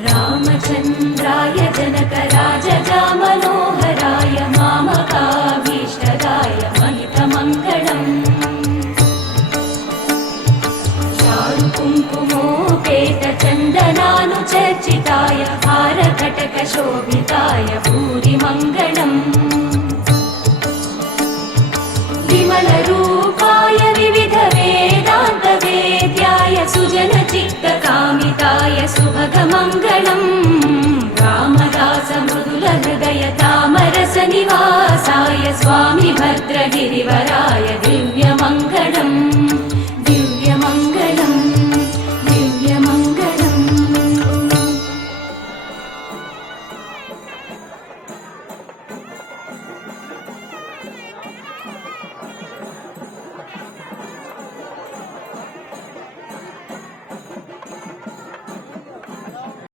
रामचन्द्राय जनकराजजामनोहराय मामकाभीष्टदाय महितमङ्गलम् चारुकुङ्कुमोपेतचन्दनानुचर्चिताय हारकटकशोभिताय भूरिमङ्गलम् विमलरूपाय विविधवेदान्तवेद्याय सुजनचित्तकामिताय सुभगमङ्गलम् रामदासमृदुलहृदय तामरसनिवासाय स्वामि भद्रगिरिवराय दिव्यमङ्गलम्